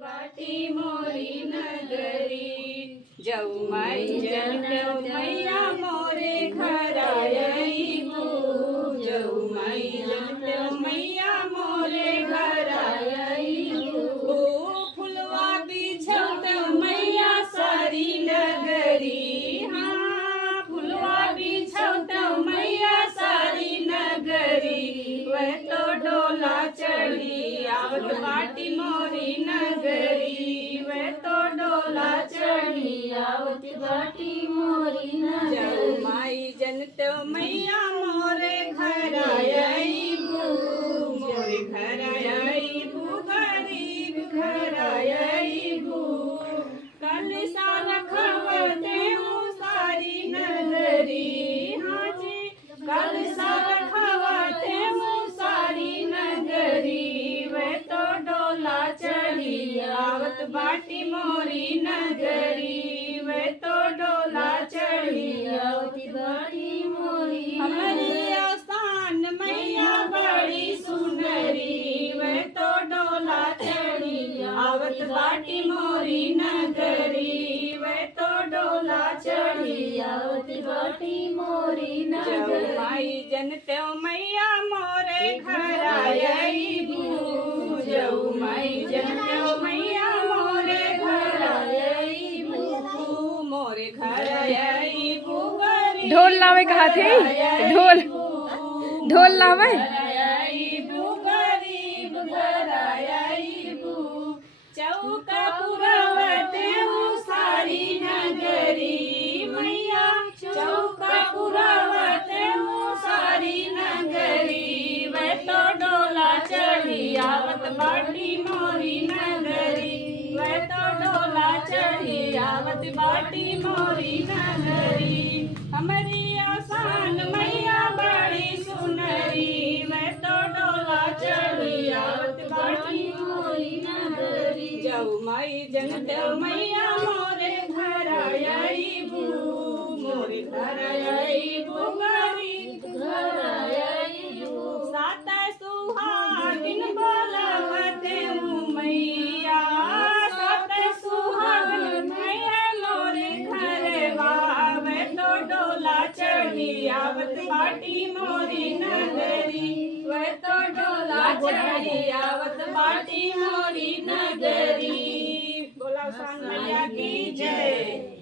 बाटी मोरी नगरी जाऊ माई जलदेव मैया मोरे घरायईबू जाऊ माई जलदेव मैया मोरे घरायईबू फुलवा बिछौदेव मैया सारी नगरी हाँ फुलवा बिछौदेव मैया सारी नगरी वह तो डोला चढ़ी आवत बाटी मोरी नगरी वह तो डोला चढ़ी आवत बाटी मोरी नगरी माई जनतो मैया मोरे घर आईबू मोरे घर आईबू गरीब घर आईबू कल सारा खवते सारी नगरी हाँ जी कल सारा खवते सारी नगरी वे तो डोला चढ़ी आवत बाटी मोरी नगरी वे तो डोला चढ़ी आवत बाटी मोरी हमारी आसान मैया बड़ी सुनरी वे तो डोला चढ़ी आवत बाटी मोरी नगरी वे तो डोला चढ़ी आवत बाटी मोरी नगरी माई जनते मैया मोरे घर आईबू जाऊ माई जनते मैया मोरे घर आईबू मोरे घर आईबू ढोल लावे कहा थे ढोल ढोल लावे गरीब घर आईबू चौका पुरावते सारी नगरी मैया चौका पुरावते सारी नगरी वे तो डोला चढ़ी आवत बाटी मोरी नगरी वे तो डोला चढ़ी आवत बाटी मोरी नगरी हमारी आसान मैया बड़ी सुनरी वे तो डोला चढ़ी आवत बाटी मोरी नगरी जाऊ माई जनदेव मैया मोरे घर आईबू मोरे घर आईबू गरीब घर आईबू सात सुहागिन बोलवते मैया सात सुहागिन मैया मोरे घर वावे तो डोला चढ़ी आवत बाटी मोरी नगरी वे तो डोला चढ़ी आवत बाटी मोरी नगरी बोला मैया की जय।